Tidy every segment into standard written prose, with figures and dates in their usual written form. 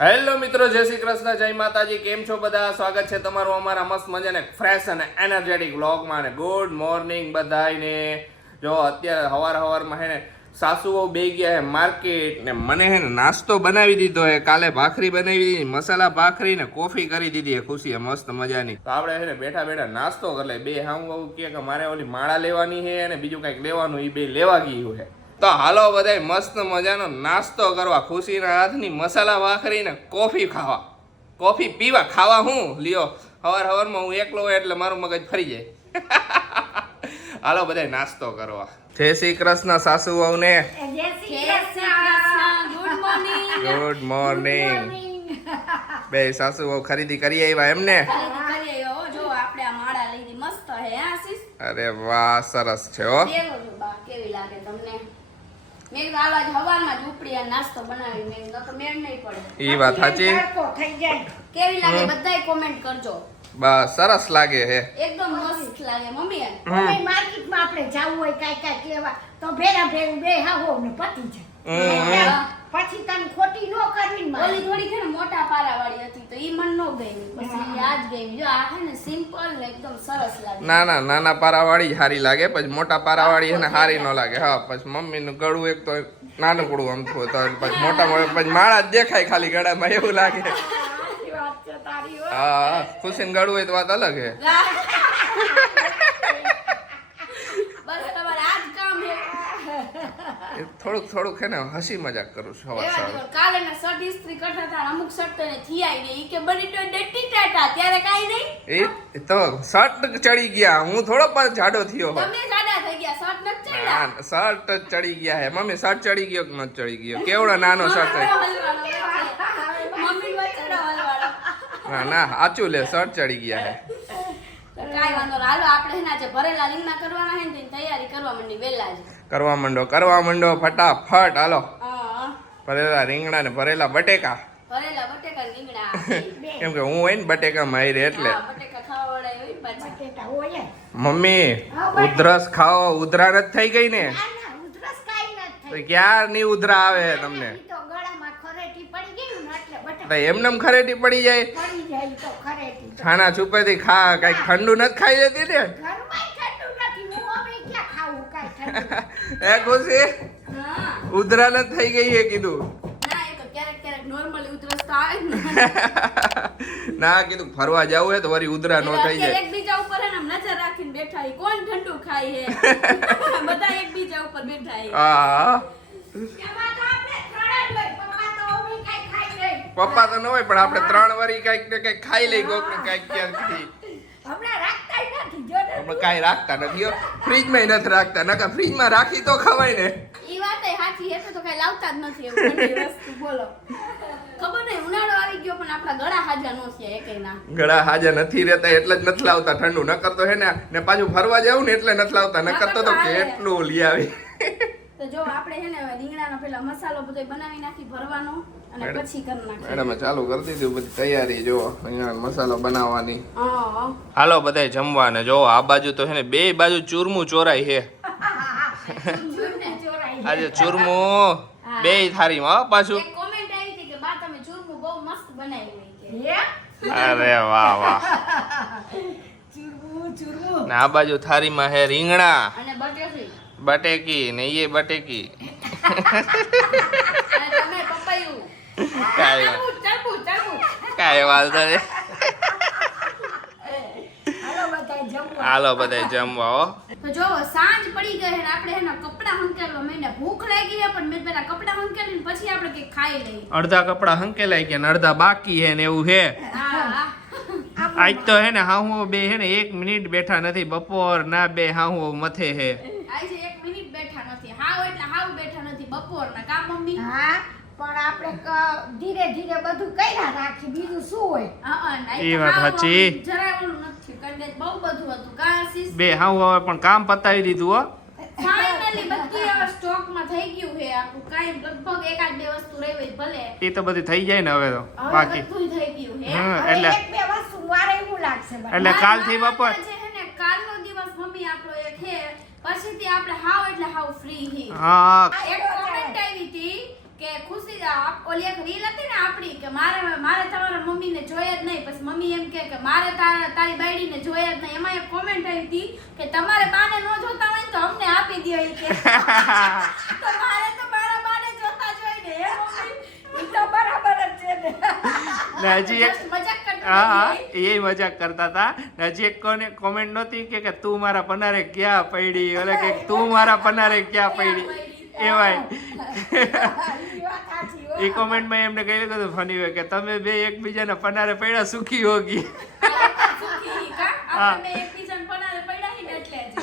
Hello મિત્રો, જય શ્રી કૃષ્ણ, જય માતાજી. કેમ છો બધા? સ્વાગત છે તમારું અમારા મસ્ત મજાને ફ્રેશ અને એનર્જેટિક વ્લોગમાં. અને ગુડ મોર્નિંગ બધાને. જો અત્યારે હવારમાં હે ને સાસુઓ બે ગયા હે માર્કેટ ને મને હે ને નાસ્તો બનાવી દીધો હે. કાલે ભાખરી બનાવી દીધી, મસાલા ભાખરી ને કોફી કરી દીધી હે ખુશીએ મસ્ત મજાની. તો આપણે હે ને બેઠા બેઠા નાસ્તો કરી લે. બે હાઉ આવું કે મારે ઓલી માળા લેવાની હે અને બીજું કંઈક લેવાનું, એ બે લેવા ગયું હે. તો હાલો બધાય મસ્ત મજાનો નાસ્તો કરવા. ખુશીના હાથની મસાલા ભાખરી ને કોફી ખાવા, કોફી પીવા. ખાવા હું લ્યો, હવારમાં હું એકલો હોય એટલે મારું મગજ ફરી જાય. હાલો બધાય નાસ્તો કરવા. જય શ્રી કૃષ્ણ સાસુ વહુને. Good morning. બે સાસુ વહુ ખરીદી કરી આવ્યા એમને? અરે વાહ, સરસ છે હો. કેવી લાગે તમને? મેં આવા જ હવારમાં જ ઉપડી નાસ્તો બનાવી, મેં તો મેળ નહીં પડે. ઈ વાત સાચી. કેવી લાગે બધાય કોમેન્ટ કરજો. બસ સરસ લાગે હે, એકદમ મસ્ત લાગે. મમ્મી મમ્મી માર્કેટમાં આપણે જાવું હોય કાઈ લેવા તો ભેરા ભેરું બે હાવો ને પતી જાય. પછી તને ખોટી નો કરવી ને. ઓલી થોડી છે ને મોટા પારાવાળી હતી તો ઈ મન નો ગઈ, પછી આજ ગઈ. જો આ છે ને સિમ્પલ ને એકદમ સરસ લાગે. નાના પારાવાળી સારી લાગે, પછી મોટા પારાવાળી છે ને સારી ન લાગે. હા, પછી મમ્મીનું ગળું એક તો નાનકડું આમ થયું તો પછી મોટા પછી માળા જ દેખાય ખાલી ગળામાં, એવું લાગે. હા, ખુશીને ગળું હોય તો વાત અલગ હે. બસ તમારે આજ કામ હે. થોડુંક હે ને હસી મજાક કરું છું. કાલે મેં શર્ટ ઇસ્ત્રી કરતા હતા, અમુક શર્ટ તો ને થી આવી ગઈ કે બની તો ડેટી ટાટા, ત્યારે કાઈ નહીં. એ તો શર્ટ ચડી ગયા, હું થોડો પણ જાડો થયો હોય. તમે જાડા થઈ ગયા, શર્ટ નથી ચડ્યા. હા, શર્ટ જ ચડી ગયા હે. મમ્મી શર્ટ ચડી ગયો કે ન ચડી ગયો? કેવડો નાનો શર્ટ છે. મમ્મી વચડો હલવાળો. ના આચું લે, શર્ટ ચડી ગયા હે. કાઈ વાંધો ના. હાલો આપણે એના જે ભરેલા રીંગણા કરવાના હે ને તેની તૈયારી કરવા માંડી વેલા જ. કરવા માંડો ફટાફટ. હાલો, હા, ભરેલા રીંગણા ને ભરેલા બટેકા. ભરેલા બટેકા ને રીંગણા. કેમ કે હું હોય ને બટેકા મારી એટલે. હા, બટેકા ખાવા વાળા હોય પાછા. બટેટા હોય મમ્મી ઉધરસ ખાઓ. ઉધરા નથી થઈ ગઈ ને? ના ઉધરસ કાઈ ન થાય. ક્યારની ઉધરા આવે તમને? ઈ તો ગળામાં ખરેટી પડી ગઈ ને એટલે બટેટા તો એમને ખરેટી પડી જાય? પડી જાય તો ખરેટી. છાના છુપેથી ખા, કઈ ઠંડુ નથી ખાઈ લેતી ને? ઘરમાં ઠંડુ નથી, હું હવે ક્યાં ખાવું કાઈ ઠંડુ. હે ખુશી, હા, ઉધરા નથી થઈ ગઈ એ કીધું. ના એ તો ક્યારેક નોર્મલી ઉધરસ તો આવે જ ને. ના કીધું ફરવા જવું હોય તો વળી ઉધરા ન થઈ જાય. એકબીજા ઉપર હે ને નજર રાખીને બેઠા હે, કોણ ઠંડુ ખાય હે. બધા એકબીજા ઉપર બેઠા હે. હા, એમાં તો આપણે ત્રણ જ હોય, પપ્પા તો હવે કાઈ ખાઈ નહીં. પપ્પા તો ન હોય પણ આપણે 3 વારી કઈક ને કઈક ખાઈ લઈ કોક ને કઈક ક્યાંથી. હમણાં રાખતાય નથી જો ને. આપણે કાઈ રાખતા નથી હો. ફ્રીજમાં નથી રાખતા, નકર ફ્રીજમાં રાખી તો ખવાય ને. ઈ વાતે સાચી હે, તો કઈ લાવતા જ નથી એવું ઠંડી વસ્તુ. બોલો, ખબર નહીં ઉનાળો આવી ગયો પણ આપણા ગળા હાજા નો છે એકેય ના. ગળા હાજર નથી રહેતા એટલે જ નથી લાવતા ઠંડુ. નકર તો હે ને પાછું ફરવા જાવ ને એટલે નથી લાવતા. નકર તો કેટલું લઈ આવી. તો જો આપણે હે ને રીંગણાનો પેલા મસાલો બધો બનાવી નાખી ભરવાનો અને પછી કરી નાખી. મેડમે ચાલુ કરી દીધું બધી તૈયારી. જો અહીંયા મસાલો બનાવવાની. હા, હાલો બધાય જમવા. ને જો આ બાજુ તો હે ને બે બાજુ ચૂરમું ચોરાય છે આજે. ચૂરમું બે થાળીમાં પાછું. એક કોમેન્ટ આવી હતી કે બા તમે ચૂરમું બહુ મસ્ત બનાવ્યું છે. અરે વાહ. ચૂરમું ને આ બાજુ થાળીમાં હે રીંગણા, અને બટેકી બટેકી ને એ બટેકી. અને તમે પપૈયું. કાંઈ કાંઈ વાંધો નહીં. હાલો બધાય જમવા હો. તો જો સાંજ પડી ગઈ અને આપણે એના કપડા હંકેલવા માંડ્યા. ભૂખ લાગી છે પણ મેં પેલા કપડા હંકેલીને પછી આપણે કંઈક ખાઈ લઈએ. અડધા કપડા હંકેલાય કે અડધા બાકી હે ને એવું હે. હા, આજ તો હે ને હાહુ બે હે ને 1 મિનિટ બેઠા નથી. બપોર ના બે હાહુ મથે હે. આજે 1 મિનિટ બેઠા નથી. હાવ એટલે હાવ બેઠા નથી બપોરના. કામ મમ્મી? હા પણ આપણે ધીરે ધીરે બધું કર્યા રાખી, બીજું શું હોય. એ વાત સાચી. જરાય ઓલું નથી કારણ કે બહુ બધું હતું. કાસીસ બે હાહુ હવે પણ કામ પતાવી દીધું હો. ફાઇનલી બધી હવે સ્ટોકમાં થઈ ગયું છે આપણું. કાઈ લગભગ એકાદ બે વસ્તુ રહી હોય ભલે. એ તો બધી થઈ જાય ને હવે તો હવે બાકી. બધું થઈ ગયું છે. હવે એટલે એક બે વસ્તુ મારે એવું લાગશે બસ. એટલે કાલથી બપોર આજે છે ને કાલનો દિવસ મમ્મી આપણો એક છે, પછીથી આપણે હાવ એટલે હાવ ફ્રી હી. હા એક કોમેન્ટ આવી હતી કે ખુશી ઓલી એક રીલ હતી ને આપણી કે મારે તમારા મમ્મીને જોઈએ જ નહીં, પછી મમ્મી એમ કે મારે તારી બાયડીને જોઈએ જ નહીં. એમાં એક કોમેન્ટ આવી હતી કે તમારે બાને ન જોતા હોય ને તો અમને આપી દો ઈ કે. તો મારે તો મારા બાને જોતા જ હોય ને, હે મમ્મી? ઈ તો બરાબર જ છે ને. ને હજી એક Just મજાક કરતા હા હતી. એ મજાક કરતા હતા. ને હજી એક કોમેન્ટ નહોતી કે તું મારા પનારે ક્યાં પડી, ઓલે કે તું મારા પનારે ક્યાં પડી. એવાય ઈ વાત સાચી હો. એ કોમેન્ટમાં એમને કહ્યું હતું ફની હોય કે તમે બે એકબીજાના પનારે પડ્યા સુખી હોગી. સુખી કા? આપણે બે એકબીજાને પનારે પડ્યા હી ને એટલે જ.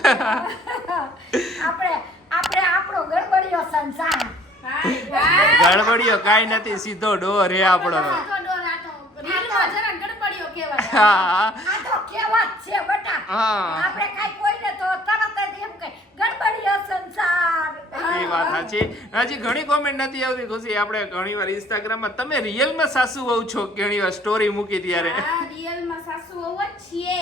આપણે આપણો ગડબડિયો સંસાર. હાય, હાય. ગડબડીઓ કાંઈ નથી, સીધો ડોર હે આપણો. તો ડોર આ તો રીલમાં જરા ગડબડીઓ કહેવાય. હા આ તો કહેવત છે બટા. હા આપણે કાંઈ કોઈને તો તરત જ એમ કહે ગડબડિયો સંસાર. એ વાત સાચી. હજી ઘણી કોમેન્ટ નથી આવતી ખુશી. આપણે ઘણી વાર ઇન્સ્ટાગ્રામમાં તમે રિયલમાં સાસુ વહુ છો ઘણી વાર સ્ટોરી મૂકી ત્યારે. હા, રિયલમાં સાસુ વહુ જ છીએ.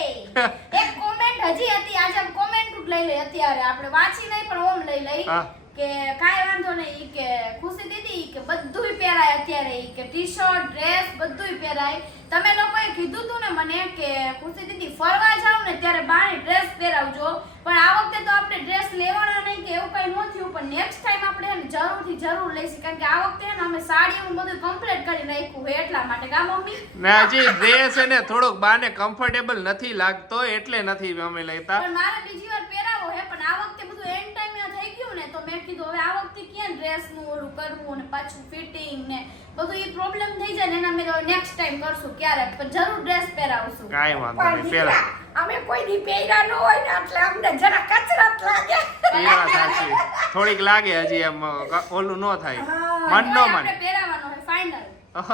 એક કોમેન્ટ હજી હતી, આજે કોમેન્ટ લઈ લઈ અત્યારે આપણે વાંચી નહીં પણ ઓમ લઈ લઈ હા. કે કાંઈ વાંધો નહીં ઈ કે ખુશી દીદી કે બધુંય પહેરાય અત્યારે ઈ કે ટી શર્ટ ડ્રેસ બધુંય પહેરાય. તમે લોકોએ કીધું તું ને મને કે ખુશી દીદી ફરવા જાવ ને ત્યારે બાને ડ્રેસ પહેરાવજો, પણ આ વખતે તો આપણે ડ્રેસ લેવાના નહીં કે એવું કઈ ન થયું, પણ નેક્સ્ટ ટાઈમ આપણે એને જરૂરથી જરૂર લઈશું, કારણ કે આ વખતે ને અમે સાડી એવું બધું કમ્પ્લીટ કરી નાખ્યું છે એટલા માટે. કા મમ્મી? ને હજી ડ્રેસ એને થોડોક બાને કમ્ફર્ટેબલ નથી લાગતો એટલે નથી અમે લેતા. પણ મારે બીજી વાર પહેરાવો હે, પણ આ વખતે બધું એન્ડ ટાઈમે થઈ ગયું ને તો મેં કીધું હવે આ વખતે ક્યાં ડ્રેસ નું ઓલું કરવું ને પાછું ફિટિંગ ને બધું એ પ્રોબ્લેમ થઈ જાય ને એના મેં નેક્સ્ટ ટાઈમ કરશું ક્યારેક, પણ જરૂર ડ્રેસ પહેરાવશું. કાંઈ વાંધો પણ નહીં દીકરા, પેલા અમે કોઈ દી પહેર્યા ન હોય ને એટલે અમને જરા કચરત લાગે. એ વાત સાચી. થોડીક લાગે હજી એમ ઓલું ન થાય, મન ન આપણે માને. પહેરાવાનો છે ફાઇનલ.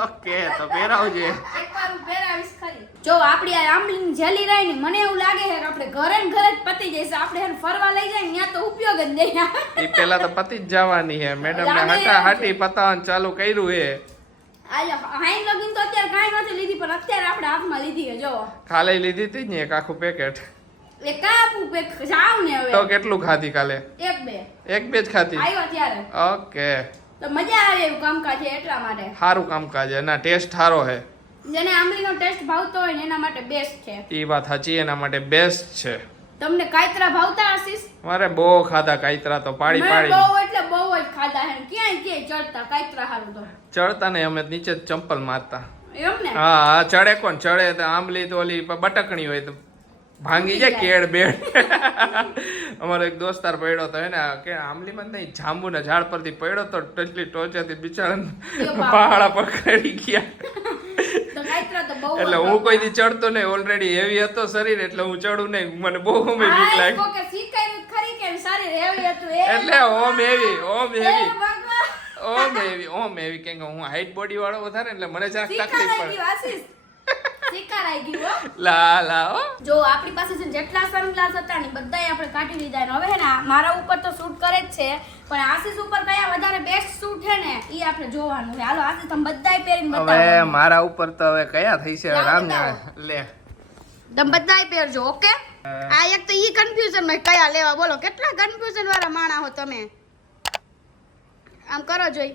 ઓકે તો પહેરાવજે. એકવાર હું પહેરાવીશ ખરી. જો આપણી આ આંબલીની જેલી રહી ને મને એવું લાગે છે કે આપણે ઘરે ને ઘરે જ પતી જઈશે. આપણે એને ફરવા લઈ જાય ને ત્યાં તો ઉપયોગ જ નહીં. એ પેલા તો પતિ જ જવાની હે. મેડમ ને હટા હાટી પતાવવાનું ચાલુ કર્યું હે. હાઈન લગીન તો અત્યારે કાંઈ નથી લીધી, પણ અત્યારે આપણે હાથમાં લીધી છે. જો ખાલી લીધી હતી ને એક આખું પેકેટ. એ કાપું પેક જાવ ને હવે તો કેટલું ખાધી કાલે? એક બે એક બે જ ખાધી. આવ્યો ત્યારે ઓકે તો મજા આવે એવું કામકાજ છે એટલા માટે. સારું કામકાજ એના ટેસ્ટ સારો હે. જેને આંબલીનો ટેસ્ટ ભાવતો હોય ને એના માટે બેસ્ટ છે. એ વાત સાચી, એના માટે બેસ્ટ છે. તમને કાયતરા ભાવતા આશીષ? મારે બહુ ખાધા કાયતરા તો પાડી મેં પાડી. બહુ એટલે બહુ જ ખાધા હે. ક્યાંય ચડતા કાયતરા હારું તો ચડતા ને અમે નીચે જ ચંપલ મારતા. એમ ને? હા હા ચડે કોણ ચડે તો આંબલી તો ઓલી બટકણી હોય તો ભાંગી જાય કેળ બેડ. અમારો એક દોસ્તાર પડ્યો તો હે ને કે આંબલીમાં નહીં જાંબુના ઝાડ પરથી પડ્યો તો ટચલી ટોચાથી બિચારા પહાડા પકડી ગયા. તો કાયતરા તો બહુ એટલે હું કોઈ દી ચડતો નહીં, ઓલરેડી હેવી હતો શરીર એટલે હું ચડું નહીં. મને બહુ ગમે બીક આ લાગે કે શીખાયું ખરી કે સારી રેવી હતું એ એટલે ઓમ હેવી એ ભગવાન ઓમ હેવી કેમ કે હું હાઈટ બોડી વાળો વધારે એટલે મને જરાક તકલીફ શીખારાઈ પડે. ગયું આશીષ શીખારાઈ ગયું હો. લા લા હો. જો આપણી પાસે છે ને જેટલા સનગ્લાસ હતા ને બધાય આપણે કાઢી લીધા ને હવે હે ને મારા ઉપર તો શૂટ કરે જ છે, પણ આશીષ ઉપર કયા વધારે બેસ્ટ શૂટ છે ને એ આપણે જોવાનું છે. હાલો આશીષ તમે બધાય પહેરીને હવે બતાવો. મારા ઉપર તો હવે કયા થઈ છે લાવો રામ બતાવો. લે તમે બધાય પહેરજો ઓકે. આ એક તો ઈ કન્ફ્યુઝન માં કયા લેવા બોલો, કેટલા કન્ફ્યુઝન વાળા માણા હો તમે. આમ કરો જોઈ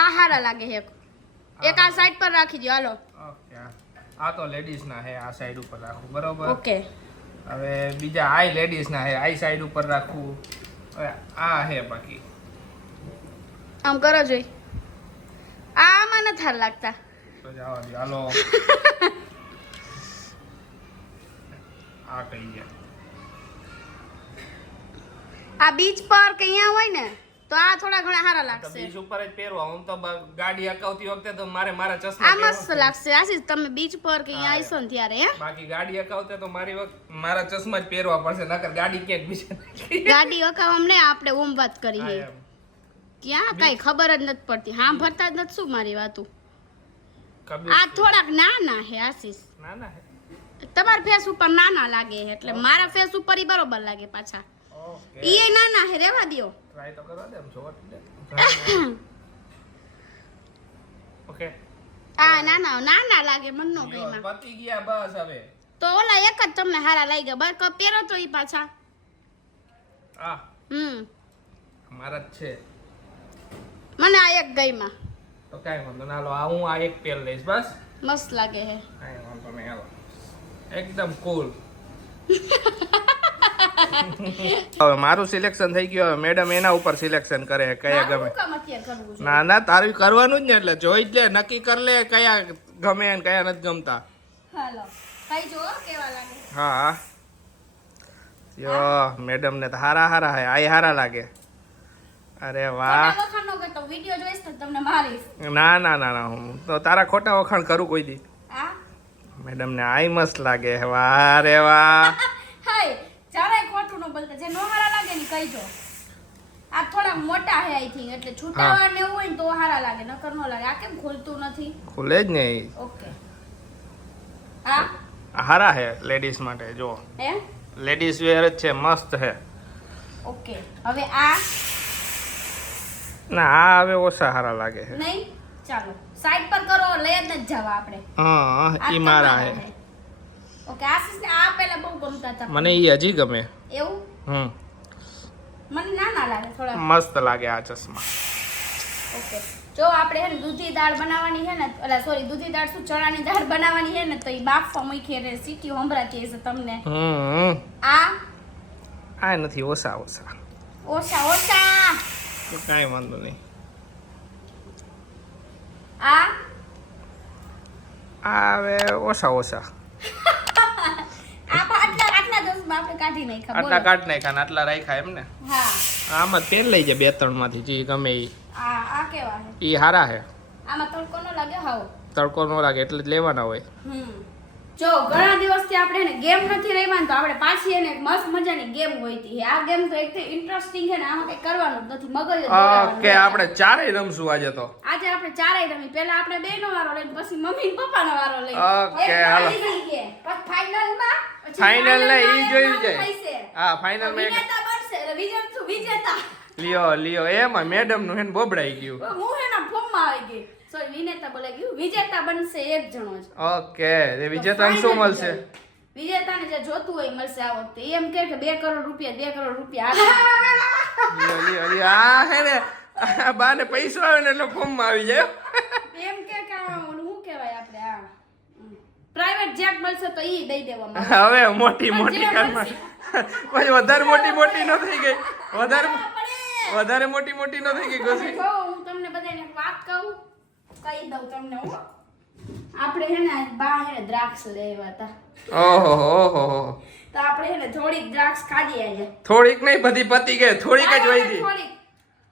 આ હારા લાગે છે. એક આ સાઈડ પર રાખી દો હાલો. ઓકે આ તો લેડીઝ ના હે, આ સાઈડ ઉપર રાખું બરોબર. ઓકે હવે બીજા આઈ લેડીઝ ના હે, આઈ સાઈડ ઉપર રાખું. હવે આ હે બાકી આમ કરો જોઈ આમાં નથી હાર લાગતા. તો જવા દો હાલો. આ કઈ ગયા આ બીચ પર કે અહીંયા હોય ને તો આ થોડા ઘણા સારા તો લાગશે. બીચ ઉપર જ પહેરવા. હું તો ગાડી હકાવતી વખતે તો મારા ચશ્મા આ મસ્ત પહેરવા. લાગશે આશીષ તમે બીચ પર કે અહીંયા આવીશો ને ત્યારે હે બાકી ગાડી હકાવતે તો મારા ચશ્મા જ પહેરવા પડશે, નકર ગાડી ક્યાંક બીજે ગાડી અકાવમ ને આપણે ઓમ વાત કરી છે ક્યાં કઈ ખબર જ નથી પડતી. હા ભરતા જ નથી શું મારી વાતું. આ થોડાક નાના હે આશીષ, ના ના હે. તમારા ફેસ ઉપર નાના લાગે છે એટલે મારા ફેસ ઉપર ઈ બરોબર લાગે પાછા. ઓકે ઈ નાના હે રેવા દ્યો. ટ્રાય તો કરવા દે આમ જોવા દે. ઓકે આ નાના નાના લાગે મન નો કઈમાં. પતી ગયા બસ હવે. તો ઓલા એક જ તમને હારા લાગ્યા બસ પહેરો તો ઈ પાછા. આ મારા જ છે. મને આ એક ગઈમાં તો કાંઈ વાંધો ના, હાલો આ હું આ એક પેલ લઈશ બસ. મસ્ત લાગે છે. કાંઈ વાંધો નહીં, હાલો એકદમ કુલ. હવે મારું સિલેક્શન થઈ ગયું, હવે મેડમ એના ઉપર સિલેક્શન કરે કયા ગમે. મારું કામ અત્યારે કરવું છે. ના ના, તારું કરવાનું જ ને, એટલે જોઈ જ લે, નક્કી કર લે કયા ગમે ને કયા નથી ગમતા. હાલો ભાઈ જો કેવા લાગે. હા યો મેડમ ને તો હારા હારા હે, આય હારા લાગે. અરે વાહ. ખોટા વખાણ ન કરતો, વિડિયો જોઈશ તો તમને મારીશ. ના ના ના ના, હું તો તારા ખોટા વખાણ કરું કોઈ દી. આ મેડમ ને આય મસ્ત લાગે. વાહ રે વાહ. હાય જરાય ખોટું ન બોલતા, જે નો હારા લાગે ને કહીજો. આ થોડા મોટા હે આઈ થિંક, એટલે છૂટાવા ને એવું હોય ને તો હારા લાગે, નકર નો લાગે. આ કેમ ખોલતું નથી? ખુલે જ ને. ઓકે આ હારા હે લેડીઝ માટે. જો હે લેડીઝ વેર જ છે, મસ્ત હે. ઓકે હવે આ ના આ હવે ઓછા હારા લાગે છે. નહીં, ચાલો સાઈડ પર કરો, લઈ જ નથી જવા આપણે. હા આ ઈ મારા હે. ઓકે આશીષને આ પહેલા બહુ ગમતા હતા. મને ઈ હજી ગમે. એવું મને ના લાગે થોડા. મસ્ત લાગે આ ચશ્મા. ઓકે જો આપણે હે ને દૂધી દાળ બનાવવાની છે ને, એટલે સોરી દૂધી દાળ શું ચણાની દાળ બનાવવાની છે ને, તો ઈ બાફવા મૂકી એટલે સીટી હંભરાતી હશે તમને. આ નથી, ઓછા ઓછા ઓછા ઓછા. કાંઈ વાંધો નહીં. આ હવે ઓછા ઓછા. આટલા દસમાં આપણે કાઢી નાખ્યા. આટલા બોલો. કાઢ નાખ્યા ને આટલા રાખ્યા એમ ને. હા આમાં તેલ લઈ જાય બે ત્રણ માંથી, જે ગમે ઈ. આ કેવા છે? ઈ હારા હે. આમાં તડકો ન લાગે હાવ. તડકો ન લાગે એટલે જ લેવાના હોય. જો ઘણા દિવસથી આપણે એને ગેમ નથી રમ્યા, તો આપણે પાછી એને મસ્ત મજાની ગેમ હોઈતી છે. આ ગેમ તો એકથી ઇન્ટરેસ્ટિંગ છે ને, આમાં કઈ કરવાનું જ નથી, મગજ જ દોડાવવાનું ઓકે, આપણે ચારેય રમશું આજે તો. આજે આપણે ચારેય રમી. પહેલા આપણે બેનો વારો લઈને પછી મમ્મી ને પપ્પાનો વારો લઈને ઓકે, એક હાલો. હારી ગઈ કે પછી ફાઇનલમાં ફાઇનલ ને ઈ જોયું જાય. હા ફાઇનલ માં વિજેતા બનશે એટલે વિજેતા. લ્યો એમાં મેડમ નું હેન બોબડાઈ ગયું. હું એના ફોર્મમાં આવી ગઈ. સોરી વિનેતા બોલાઈ ગયું. વિજેતા બનશે એક જણો જ. ઓકે, એ વિજેતાને શું મળશે? વિજેતાને જે જોતું હોય મળશે આ વખતે. એમ કે 2 કરોડ રૂપિયા લ્યો આ હે ને આ બાને પૈસા આવે ને એટલે ફોર્મ માં આવી જાય. એમ કે ઓલું શું કહેવાય આપણે આ પ્રાઇવેટ જેટ મળશે તો ઈ દઈ દેવામાં. હવે મોટી કારમાં પછી વધારે મોટી ન થઈ ગઈ. વધારે મોટી ન થઈ ગઈ ગોસી. જો હું તમને બધાને એક વાત કહું, કહી દઉં તમને હું. આપણે હે ને બા હે ને દ્રાક્ષ લેવા હતા. ઓહો તો આપણે હે ને થોડીક દ્રાક્ષ ખાધી આજે. થોડીક નહીં, બધી પતી ગઈ. થોડીક જ હોય હતી.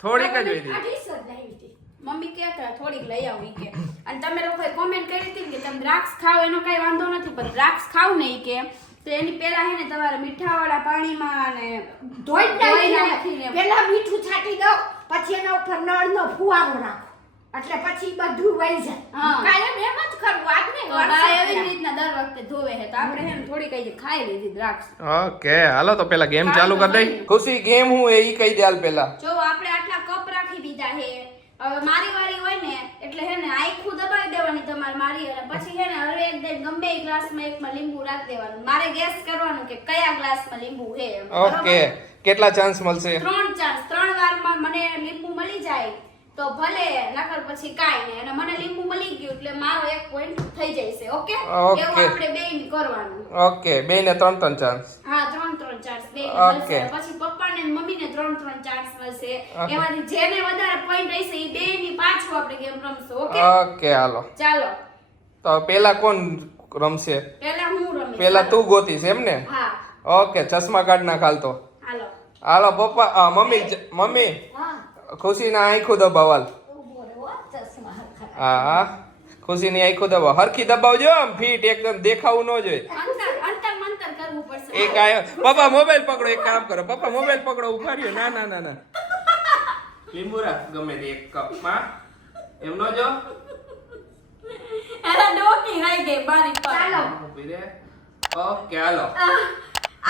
થોડીક જ હોય હતી. મમ્મી કે થોડીક લઈ આવું કે. અને તમે લોકોએ કોમેન્ટ કરી હતી કે તમે દ્રાક્ષ ખાઓ એનો કઈ વાંધો નથી, પણ દ્રાક્ષ ખાવ નહીં કે તો એની પહેલા હે ને તમારે મીઠાવાળા પાણીમાં અને ધોઈ નાખીને પેલા મીઠું છાંટી દો, પછી એના ઉપર નળનો ફુવારો રાખો, એટલે પછી બધું વહી જાય. હા. કાયમ એમ જ કરવું. આજ નહીં, તો બા એવી જ રીતના દર વખતે ધોવે છે. તો આપણે હે ને થોડી કઈ ખાઈ લીધી દ્રાક્ષ. ઓકે, હાલો તો પેલા ગેમ ચાલુ કરી દઈ. ખુશી ગેમ હું એ ઈ કહી દે હાલ પેલા. જો આપણે આટલા કપ રાખી દીધા છે. હવે મારી વારી હોય ને એટલે હે ને આખું દબાવી દેવાની તમારે મારી, અને પછી હે ને હવે એક ગમે એ ગ્લાસમાં એકમાં લીંબુ રાખી દેવાનું. મારે ગેસ કરવાનું કે કયા ગ્લાસમાં લીંબુ છે. ઓકે, કેટલા ચાન્સ મળશે? 3 ચાન્સ. 3 વારમાં મને લીંબુ મળી જાય તો ભલે, નકર પછી કાઈ નહીં. અને મને લીંબુ મળી ગયું એટલે મારો 1 પોઈન્ટ થઈ જશે. ઓકે, એવું આપણે બેયને કરવાનું. ઓકે, બે ને 3 ચાન્સ. હા 3 ચાન્સ બેયને મળશે. પછી પપ્પાને અને મમ્મીને 3 ચાન્સ મળશે. એમાંથી જેને વધારે પોઈન્ટ હશે એ બેયની પાછું આપણે ગેમ રમશું. ઓકે હાલો ચાલો તો પેલા કોણ રમશે? પહેલા હું રમીશ. પેલા તું ગોતીશ એમ ને? હા ઓકે, ચશ્મા કાઢ નાખ હાલ તો. હાલો પપ્પા મમ્મી હા, ખુશીના આંખો દબાવાલ. ઊભો રહો, ચશ્મા હરખા. હા ખુશીની આંખો દબાવ, હરખી દબાવજો, આમ ફીટ એકદમ દેખાવું ન જોઈએ. અંતર મંતર કરવું પડશે. એક આયો પપ્પા મોબાઈલ પકડો, એક કામ કરો પપ્પા મોબાઈલ પકડો, ઉભા રહ્યો. ના લીંબુ રાખ ગમે તે એક કપમાં, એમ નો જો. એલા ડોકી રહી ગઈ બારી પર. ચાલો ઊભી રે. ઓકે હાલો.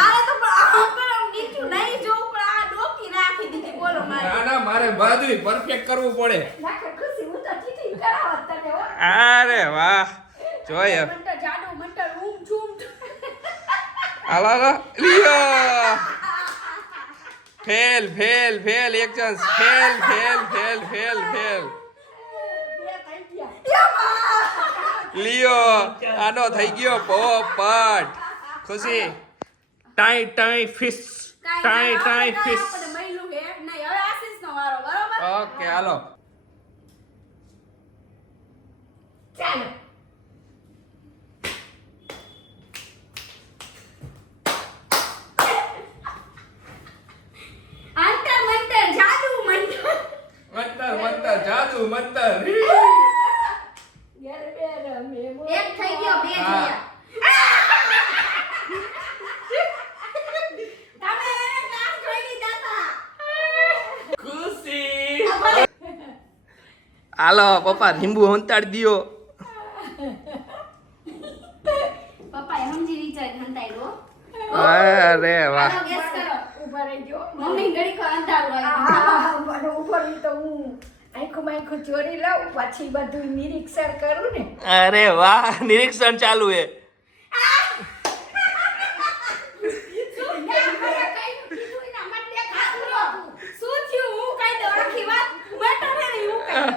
આને તો પણ આ પર આમ નીચું નહીં જોઉં, પણ આ ડોકી રાખી દીધી. બોલો મારે. ના મારે બધું પરફેક્ટ કરવું પડે. નાખે ખુશી, હું તો ચીટિંગ કરાવત તને હો. અરે વાહ, જોય મંતર જાડુ મંતર ઊમ ઝૂમ. હાલો લ્યો. ફેલ ફેલ ફેલ એક chance fail fail fail fail fail બે થઈ ગયા. લિયો આનો થઈ ગયો પોપટ ખુશી ટાઈ ટાઈ ફિશ ટાઈ ટાઈ ફિશ મહિલું હે નહીં હવે આશીષનો વારો બરોબર ઓકે હાલો ચાલો આંતર મંતર જાદુ મંતર મંતર મંતર જાદુ મંતર ઘેર બે રમે એક થઈ ગયો બે થઈ હા. ગયા તમે ક્લાસ જોઈ લીધા હતા ખુશી હાલો પપ્પા લીંબુ હંતાડી દિયો પપ્પાએ સમજી વિચાર હંતાઈ દો અરે વાહ હાલો ગેસ કરો ઉભા રહેજો મમ્મી ઘડીક અંધારું આવ્યું હા, મને ઉભા રહી તો હું આંખું ચોરી લઉં પછી બધું નિરીક્ષણ કરું ને અરે વાહ નિરીક્ષણ ચાલુ હે શું થયું હું કહી દઉં આખી વાત મેટર હે ને હું કહી દઉં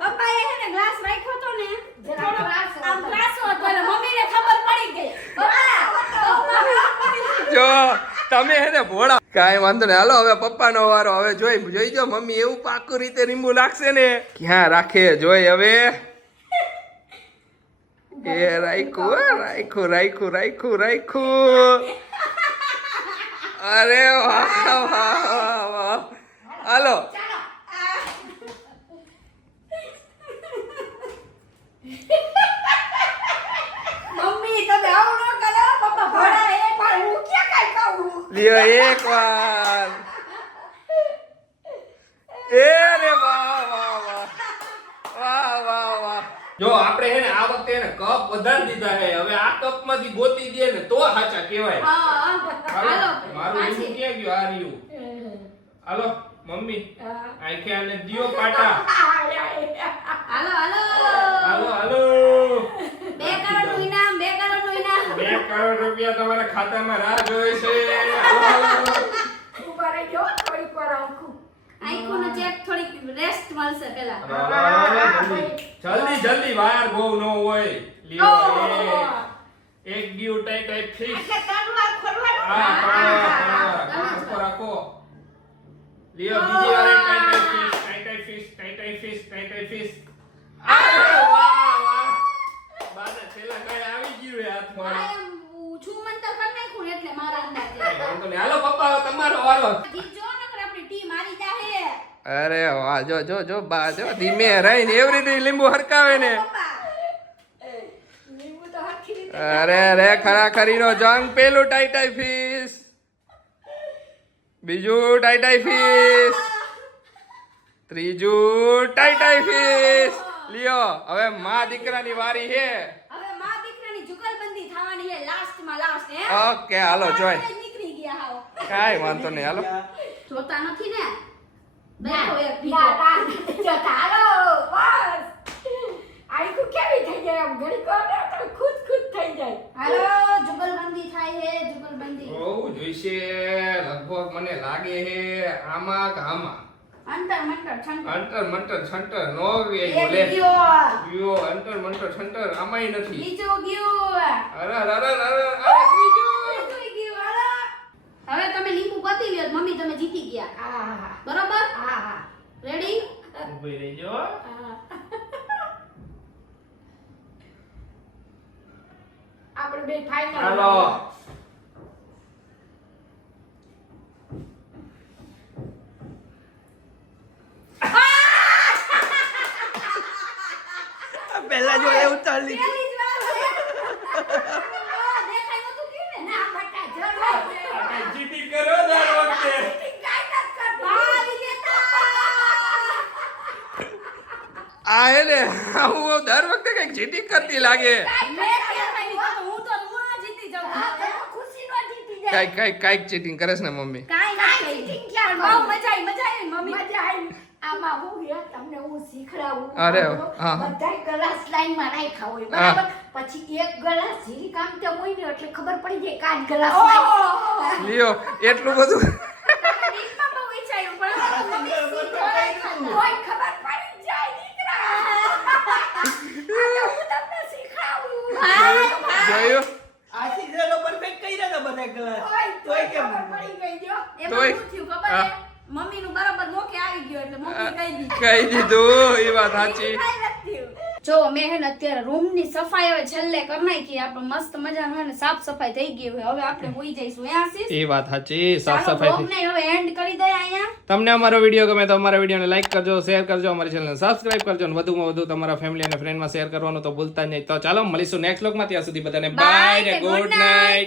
પપ્પાએ હે ને ગ્લાસ રાખ્યો તો ને થોડો આમ ત્રાસો હતો એટલે મમ્મીને ખબર પડી ગઈ પપ્પા જો તમે હે ને ભોળા કાંઈ વાંધો નહીં હાલો હવે પપ્પાનો વારો હવે જોઈ જો મમ્મી એવું પાકું રીતે લીંબુ નાખશે ને ક્યાં રાખે જોઈ હવે એ રાખ્યું અરે વાહ વાહ વાહ હાલો મમ્મી તમે આવું ન કરો પપ્પા ભોળા હે પણ હું ક્યાં કાંઈ કહું લ્યો એક વાર એ રે વાહ વાહ વાહ વાહ વાહ વાહ જો આપણે હે ને આ વખતે હે ને કપ વધારી દીધા હે હવે આ કપ માંથી ગોતી દે ને તો સાચા કહેવાય હા હાલો મારું લીંબુ પાછી ક્યાં ગયું આ રહ્યું હાલો મમ્મી આંખે આને દિયો પાટા હાલો હાલો હાલો હાલો 2 કરોડનું ઇનામ 2 કરોડનું ઇનામ 2 કરોડ રૂપિયા તમારા ખાતામાં રાહ જોવે છે હાલો, હાલો, હાલો. ઉભા રહેજો થોડીક વાર આંખું આંખોનો ચેક થોડીક રેસ્ટ મળશે પહેલા જલ્દી જલ્દી વાર બહુ ન હોય લ્યો એક ગયું ટાઈ ફિશ એટલે ત્રણ વાર ખોલવાનું હા ઉપર રાખો લ્યો બીજી વાર એક ટાઈ ફિશ અરે વાહ વાહ બાદા છેલ્લા કઈ આવી ગયું હે હાથમાં છું મંતર કરી નાખ્યું એટલે મારા અંદાજે વાંધો નહીં. હાલો પપ્પા હવે તમારો વારો જીતજો નકર આપણી ટીમ હારી જાહે અરે વાહ જો બા જો ધીમે રહીને એવી રીતે લીંબુ હરકાવે ને પપ્પા લીંબુ તો હરખી રીતે અરે ખરાખરીનો જંગ પેલું ટાઈ ફિશ બીજું ટાઈ ફિશ ત્રીજું ટાઈ ફિશ લ્યો હવે માં દીકરાની વારી છે હવે માં દીકરાની જુગલબંધી થવાની છે લાસ્ટમાં લાસ્ટ હે ઓકે હાલો જોઈ આપણે નીકળી ગયા હાવ કાઈ વાંધો નહીં હાલો જોતા નથી ને બેઠો એક ના, ભીખો ના, જતા હાલો, બસ. આંખું કેવી થઈ જાય આમ ઘડીક વાર તો ખુદ થઈ જાય હાલો જુગલબંધી થાય છે જુગલબંધી બહુ જોઈશે લગભગ મને લાગે છે આમાં કે આમાં અંતર મંતર છંતર અંતર મંતર છંતર નો વે એક બોલે ગયો યો અંતર મંતર છંતર આમાંય નથી બીજો ગયો અરે ત્રીજું ત્રીજો ગયો હાલો હવે તમે લીંબુ પતી લ્યો મમ્મી તમે જીતી ગયા હા બરોબર હા હા રેડી ઊભી રહેજો આપણે બે ફાઇનલ હાલો પહેલા જો એવું ચાલી પહેલી જ વાર છે. દેખાય નતું કે ને ના બટા જરૂર જીતી કરો દર વખતે ભાઈ લેતા આ હે ને હું દર વખતે કઈક જીતી કરતી લાગે મેં દેખાય નહીં તો હું તો જીતી જાઉં ખુશીનો જીતી જાય કાઈક ચીટિંગ કરે છે ને મમ્મી કાઈ કાંઈ નથી cheating ક્યાં બહુ કરી? મજા આવી મમ્મી મજા આવી આમાં હું ગયા તમને હું શીખડાવું અરે, આપણો હા. બધાય ગ્લાસ લાઈનમાં રાખ્યા હોય હા. બરાબર પછી એક ગ્લાસ ઝીરી કામ તે હોય ને એટલે ખબર પડી જાય કાચ ગ્લાસ ઓહો લાઈ લ્યો એટલું બધું રીતમાં બહુ જોયું આશીષ રેલો પરફેક્ટ કર્યા હતા બધા ક્લાસ તોય કેમ ખબર પડી ગઈ જો તોય? એમાં શું થયું ખબર છે મમ્મીનું બરાબર મોકે આવી ગયો એટલે મમ્મી કહી દીધું કહી દીધું એ વાત સાચી કાંઈ નથી થયું. જો મેં હે ને અત્યારે રૂમની સફાઈ હવે છેલ્લે કરી નાખી આપણે મસ્ત મજાનું હે ને સાફ સફાઈ થઈ ગઈ હોય હવે આપણે હોઈ જઈશું હે આશીષ એ વાત સાચી સાફ ચાલો સફાઈ vlog ને હવે એન્ડ કરી દઈએ અહીંયા તમને અમારો વિડીયો ગમે તો અમારા વિડીયોને લાઈક કરજો શેર કરજો અમારી ચેનલને સબસ્ક્રાઇબ કરજો અને વધુમાં વધુ તમારા ફેમિલી અને ફ્રેન્ડમાં શેર કરવાનું તો ભૂલતા નહીં તો ચાલો મળીશું નેક્સ્ટ વ્લોગમાં ત્યાં સુધી બધાને બાય ને ગુડ નાઇટ